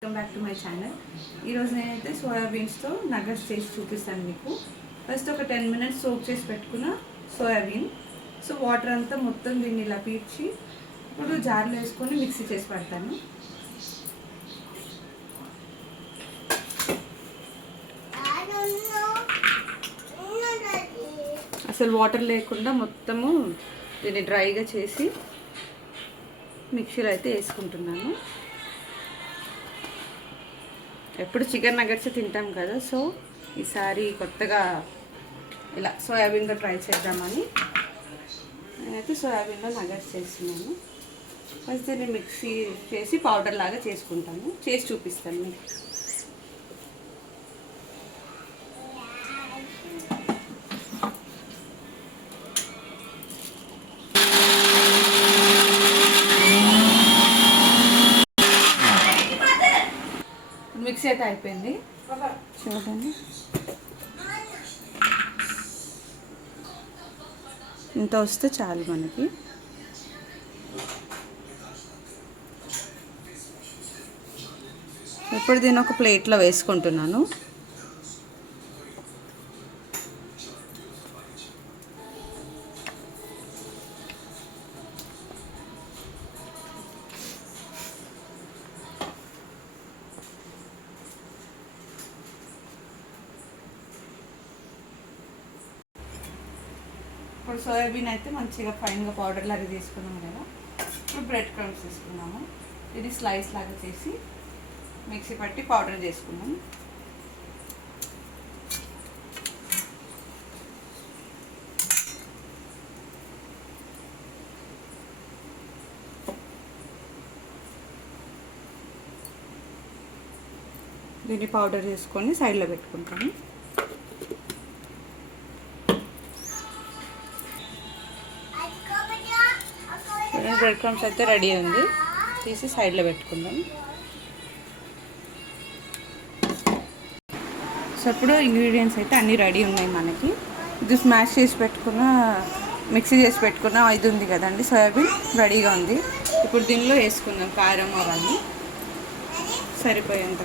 Welcome back to my channel. ఈరోజు నేనైతే సోయాబీన్స్తో నగట్స్ చేసి చూపిస్తాను మీకు. ఫస్ట్ ఒక 10 minutes సోక్ చేసి పెట్టుకున్న సోయాబీన్. సో వాటర్ అంతా మొత్తం దీన్ని ఇలా పీల్చి ఇప్పుడు జార్లో వేసుకొని మిక్సీ చేసి పెడతాను. అసలు వాటర్ లేకుండా మొత్తము దీన్ని డ్రైగా చేసి మిక్సీలో అయితే వేసుకుంటున్నాను. ఎప్పుడు చికెన్ నగట్స్ తింటాం కదా, సో ఈసారి కొత్తగా ఇలా సోయాబీన్లో ట్రై చేద్దామని నేనైతే సోయాబీన్లో నగట్స్ చేస్తున్నాను. ఫస్ట్ దీన్ని మిక్సీ చేసి పౌడర్ లాగా చేసుకుంటాను, చేసి చూపిస్తాను మీకు. మిక్సీ అయితే అయిపోయింది చూడండి. ఇంత వస్తే చాలు మనకి. ఇప్పుడు దీన్ని ఒక ప్లేట్లో వేసుకుంటున్నాను. ఇప్పుడు సోయాబీన్ అయితే మంచిగా ఫైన్గా పౌడర్ లాగా తీసుకున్నాం కదా. ఇప్పుడు బ్రెడ్ క్రమ్స్ తీసుకున్నాము. ఇది స్లైస్ లాగా చేసి మిక్సీ పట్టి పౌడర్ చేసుకున్నాం. దీన్ని పౌడర్ చేసుకొని సైడ్లో పెట్టుకుంటాము. బ్రెడ్ క్రమ్స్ అయితే రెడీ ఉంది, తీసి సైడ్లో పెట్టుకుందాం. సో ఇప్పుడు ఇంగ్రీడియంట్స్ అయితే అన్నీ రెడీ ఉన్నాయి మనకి. ఇది స్మాష్ చేసి పెట్టుకున్న, మిక్సీ చేసి పెట్టుకున్న ఇది ఉంది కదండి, సోయాబీన్ రెడీగా ఉంది. ఇప్పుడు దీనిలో వేసుకుందాం కారం అవన్నీ సరిపోయేంత.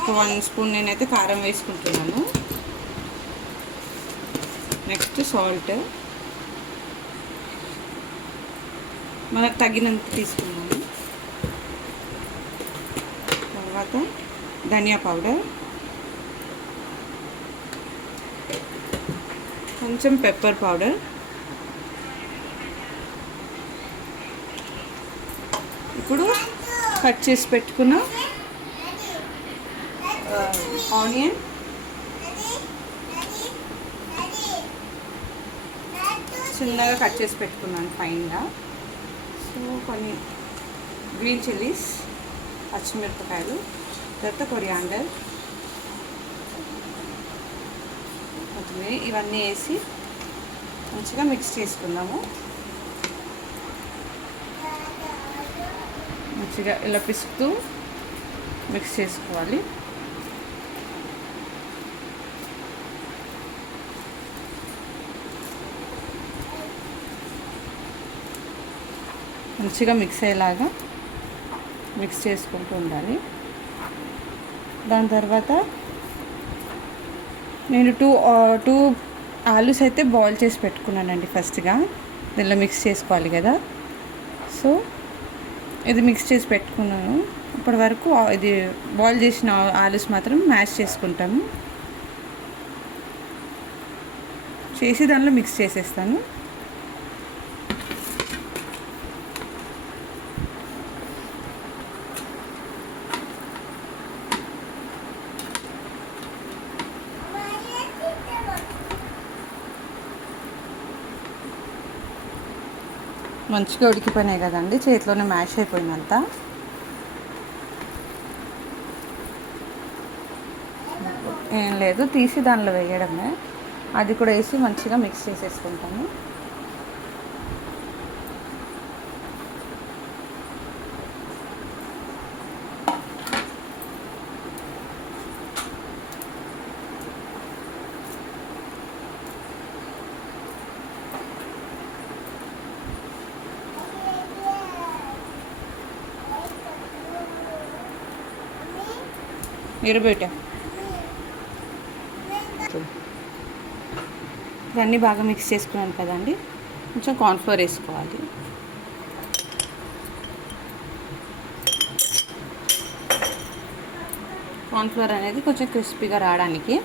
ఒక 1 స్పూన్ నేనైతే కారం వేసుకుంటున్నాను. నెక్స్ట్ సాల్ట్ మనకు తగినంత తీసుకున్నాము. తర్వాత ధనియా పౌడర్, కొంచెం పెప్పర్ పౌడర్, ఇప్పుడు కట్ చేసి పెట్టుకున్న ఆనియన్, చిన్నగా కట్ చేసి పెట్టుకున్నాను ఫైన్గా. సో కొన్ని గ్రీన్ చిల్లీస్, పచ్చిమిరపకాయలు, తర్వాత కొరియాండర్, కొత్తిమీర, ఇవన్నీ వేసి మంచిగా మిక్స్ చేసుకుందాము. మంచిగా ఇలా పిసుకుతూ మిక్స్ చేసుకోవాలి. మంచిగా మిక్స్ అయ్యేలాగా మిక్స్ చేసుకుంటూ ఉండాలి. దాని తర్వాత నేను టూ ఆలూస్ అయితే బాయిల్ చేసి పెట్టుకున్నానండి. ఫస్ట్గా దీనిలో మిక్స్ చేసుకోవాలి కదా, సో ఇది మిక్స్ చేసి పెట్టుకున్నాను. ఇప్పటి వరకు ఇది బాయిల్ చేసిన ఆలూస్ మాత్రం మ్యాష్ చేసుకుంటాము, చేసి దానిలో మిక్స్ చేసేస్తాను. మంచిగా ఉడికిపోయినాయి కదండి, చేతిలోనే మ్యాష్ అయిపోయిందంతా. ఏం లేదు, తీసి దానిలో వేయడమే. అది కూడా వేసి మంచిగా మిక్స్ చేసేసుకుంటాను. ఎరుబేట ఇవన్నీ బాగా మిక్స్ చేసుకున్నాను కదండి. కొంచెం కార్న్ఫ్లోర్ వేసుకోవాలి. కార్న్ఫ్లోర్ అనేది కొంచెం క్రిస్పీగా రావడానికి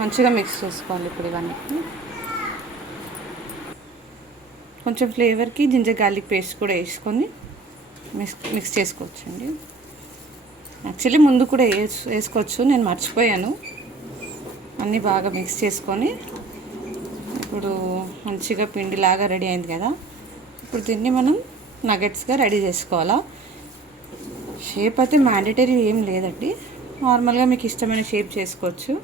మంచిగా మిక్స్ చేసుకోవాలి. ఇప్పుడు ఇవన్నీ కొంచెం ఫ్లేవర్కి జింజర్ గార్లిక్ పేస్ట్ కూడా వేసుకొని మిక్స్ చేసుకోవచ్చండి. యాక్చువల్లీ ముందు కూడా వేసుకోవచ్చు, నేను మర్చిపోయాను. అన్నీ బాగా మిక్స్ చేసుకొని ఇప్పుడు మంచిగా పిండిలాగా రెడీ అయింది కదా. ఇప్పుడు దీన్ని మనం నగెట్స్గా రెడీ చేసుకోవాలా. షేప్ అయితే మ్యాండేటరీ ఏం లేదండి, నార్మల్గా మీకు ఇష్టమైన షేప్ చేసుకోవచ్చు.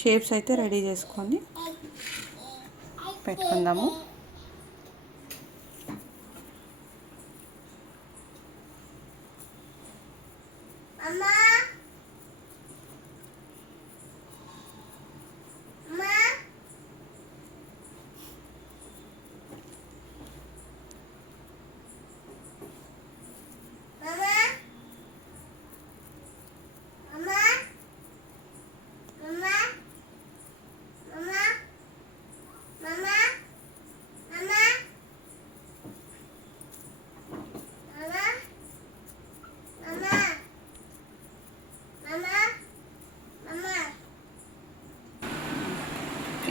షేప్స్ అయితే రెడీ చేసుకొని పెట్టుకుందాము.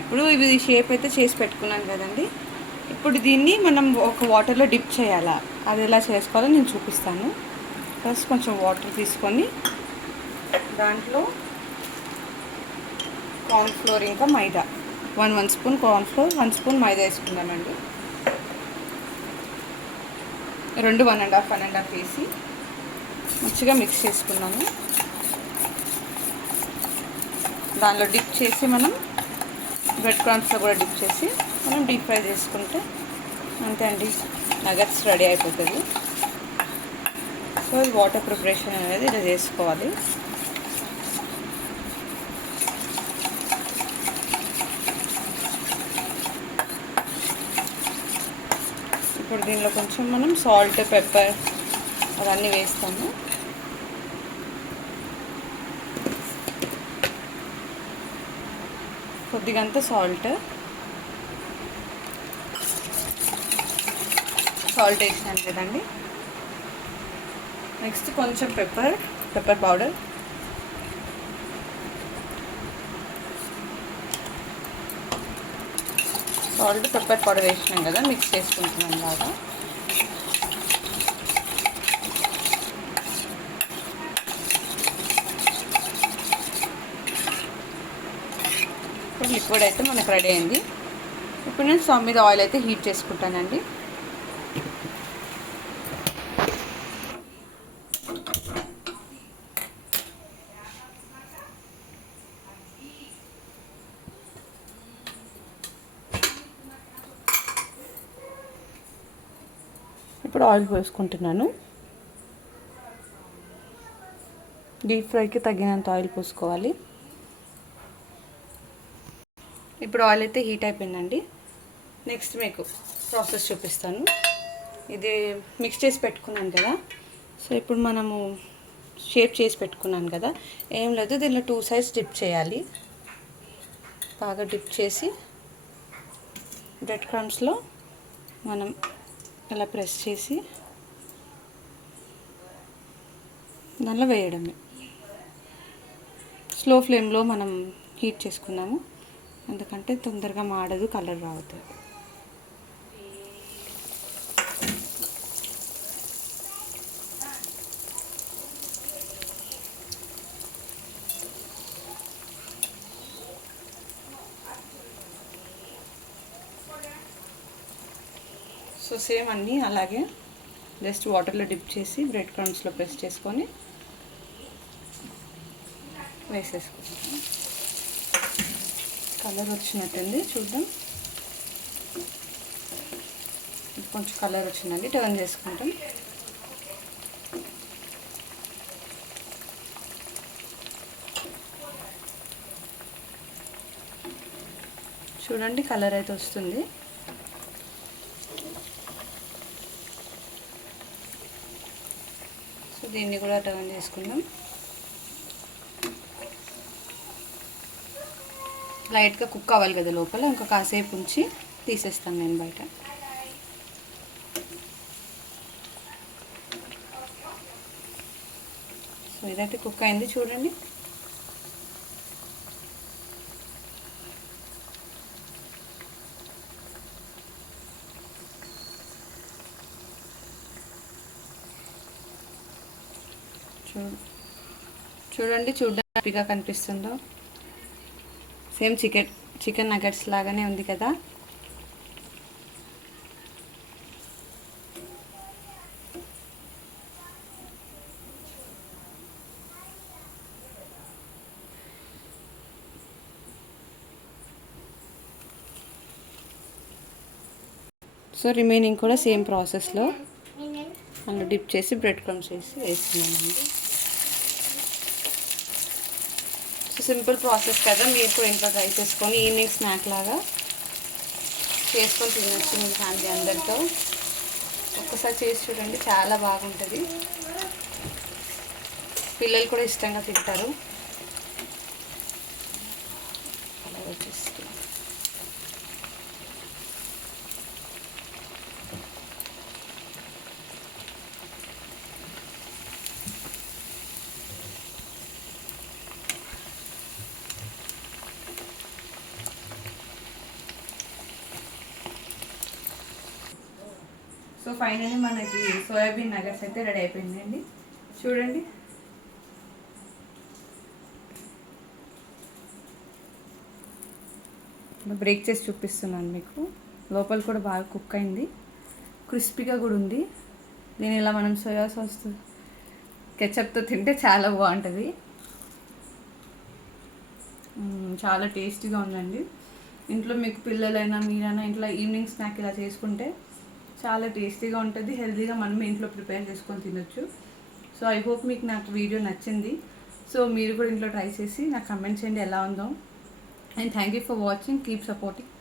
ఇప్పుడు ఇవి షేప్ అయితే చేసి పెట్టుకున్నాను కదండి. ఇప్పుడు దీన్ని మనం ఒక వాటర్లో డిప్ చేయాలా, అది ఎలా చేసుకోవాలో నేను చూపిస్తాను. ఫస్ట్ కొంచెం వాటర్ తీసుకొని దాంట్లో కార్న్ఫ్లోర్ ఇంకా మైదా 1 స్పూన్ కార్న్ఫ్లోర్, 1 స్పూన్ మైదా వేసుకుందామండి. 2 1.5 వేసి మంచిగా మిక్స్ చేసుకున్నాము. దానిలో డిప్ చేసి మనం బ్రెడ్ క్రమ్స్లో కూడా డిప్ చేసి మనం డీప్ ఫ్రై చేసుకుంటే అంతే అండి, నగెట్స్ రెడీ అయిపోతుంది. సో వాటర్ ప్రిపరేషన్ అనేది ఇలా చేసుకోవాలి. ఇప్పుడు దీనిలో కొంచెం మనం సాల్ట్, పెప్పర్ అవన్నీ వేస్తాము. కొద్దిగంత సాల్ట్ వేసాను కదండి. నెక్స్ట్ కొంచెం pepper powder, salt, pepper powder వేసినాం కదా, మిక్స్ చేసుకుంటున్నాం బాగా. ఇప్పుడు లిక్విడ్ అయితే మనకు రెడీ అయింది. ఇప్పుడు నేను స్టవ్ మీద ఆయిల్ అయితే హీట్ చేసుకుంటానండి. ఇప్పుడు ఆయిల్ పోసుకుంటున్నాను. డీప్ ఫ్రైకి తగినంత ఆయిల్ పోసుకోవాలి. ఇప్పుడు ఆయిల్ అయితే హీట్ అయిపోయిందండి. నెక్స్ట్ మీకు ప్రాసెస్ చూపిస్తాను. ఇది మిక్స్ చేసి పెట్టుకున్నాను కదా. సో ఇప్పుడు మనము షేప్ చేసి పెట్టుకున్నాను కదా, ఏం లేదు, దీనిలో 2 సైడ్స్ డిప్ చేయాలి. బాగా డిప్ చేసి బ్రెడ్ క్రమ్స్లో మనం ఇలా ప్రెస్ చేసి దానిలో వేయడమే. స్లో ఫ్లేమ్లో మనం హీట్ చేసుకున్నాము, ఎందుకంటే తొందరగా మాడదు, కలర్ రావుతుంది. సో సేమ్ అన్నీ అలాగే జస్ట్ వాటర్లో డిప్ చేసి బ్రెడ్ క్రమ్స్లో ప్రెస్ చేసుకొని వేసేసుకుంటాం. కలర్ వచ్చినట్టుంది, చూద్దాం. కొంచెం కలర్ వచ్చిందండి, టర్న్ చేసుకుంటాం. చూడండి కలర్ అయితే వస్తుంది. సో దీన్ని కూడా టర్న్ చేసుకుందాం. లైట్గా కుక్ అవ్వాలి కదా లోపల, ఇంకా కాసేపు ఉంచి తీసేస్తాను నేను బయట. సో ఇదైతే కుక్ అయింది చూడండి. చూడండి హ్యాపీగా కనిపిస్తుందో. సేమ్ చికెన్ నగెట్స్ లాగానే ఉంది కదా. సో రిమైనింగ్ కూడా సేమ్ ప్రాసెస్లో అందులో డిప్ చేసి బ్రెడ్ క్రమ్స్ వేసి వేస్తున్నామండి. సో సింపుల్ ప్రాసెస్ కదా, మీరు కూడా ఇంట్లో ట్రై చేసుకొని ఈవినింగ్ స్నాక్ లాగా చేసుకొని తినచ్చు మీ ఫ్యామిలీ అందరితో. ఒక్కసారి చేసి చూడండి, చాలా బాగుంటుంది. పిల్లలు కూడా ఇష్టంగా తింటారు. అలా వచ్చేసి సో ఫైనల్లీ మనకి సోయాబీన్ నగర్స్ అయితే రెడీ అయిపోయిందండి. చూడండి బ్రేక్ చేసి చూపిస్తున్నాను మీకు. లోపల కూడా బాగా కుక్ అయింది, క్రిస్పీగా కూడా ఉంది. దీని ఇలా మనం సోయా సాస్ కెచప్తో తింటే చాలా బాగుంటుంది. చాలా టేస్టీగా ఉందండి. ఇంట్లో మీకు పిల్లలైనా మీరైనా ఇంట్లో ఈవినింగ్ స్నాక్ ఇలా చేసుకుంటే చాలా టేస్టీగా ఉంటుంది. హెల్తీగా మనమే ఇంట్లో ప్రిపేర్ చేసుకొని తినొచ్చు. సో ఐ హోప్ మీకు నాకు వీడియో నచ్చింది. సో మీరు కూడా ఇంట్లో ట్రై చేసి నాకు కమెంట్ చేయండి ఎలా ఉందో. And thank you for watching. Keep supporting.